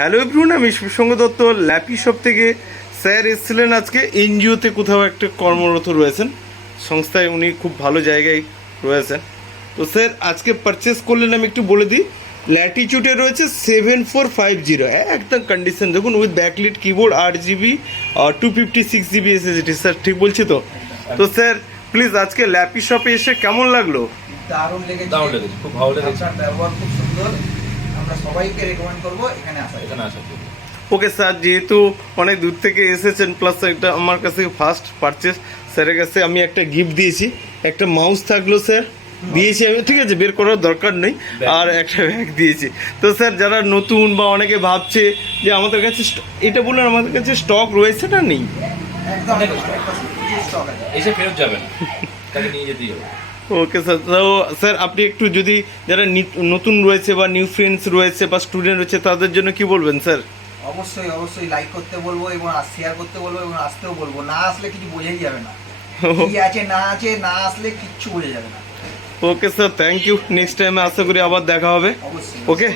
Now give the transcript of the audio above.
Hello everyone আমি Susanga Dutta lappy shop থেকে sir এসেছিলেন আজকে। এনজিওতে কোথাও একটা কর্মরত রয়েছেন। সংস্থায় উনি খুব ভালো জায়গায় রয়েছেন। তো স্যার আজকে পারচেস করলেন আমি একটু বলে দিই। ল্যাটিচিউডে রয়েছে সেভেন ফোর ফাইভ জিরো একদম কন্ডিশন দেখুন উইথ ব্যাকলিট কিবোর্ড আট GB two fifty six GB SSD sir ঠিক বলছি তো? তো স্যার প্লিজ আজকে ল্যাপি শপে এসে কেমন লাগল? দারুণ লেগেছে। দারুণ লেগেছে, খুব ভালো লেগেছে। ব্যবহার খুব সুন্দর। আমরা সবাইকে রেকমেন্ড করব এখানে আসা এখানে আসা ওকে স্যার যেহেতু অনেক দূর থেকে এসেছেন প্লাস এটা আমার কাছে ফার্স্ট পারচেস স্যারের কাছে আমি একটা গিফট দিয়েছি একটা মাউস থাকল স্যার দিয়েছি আমি ঠিক আছে বের করার দরকার নেই আর একটা ব্যাগ দিয়েছি তো স্যার যারা নতুন বা অনেকে ভাবছে যে আমাদের কাছে এটা বললেন আমাদের কাছে স্টক রয়েছে না নেই একদম অনেক স্টক আছে এসে ফেরত যাবে তাকে নিয়ে যেতেই হবে ওকে স্যার তো স্যার আপনি একটু যদি যারা নতুন রয়েছে বা নিউ ফ্রেন্ডস রয়েছে বা স্টুডেন্ট রয়েছে তাদের জন্য কি বলবেন স্যার অবশ্যই অবশ্যই লাইক করতে বলব এবং শেয়ার করতে বলব এবং আসতেও বলব। না আসলে কিছু বোঝাই যাবে না। কি আছে না আছে না আসলে কিচ্ছু বোঝা যাবে না। Okay sir thank you next টাইমে আশা করি আবার দেখা হবে। ওকে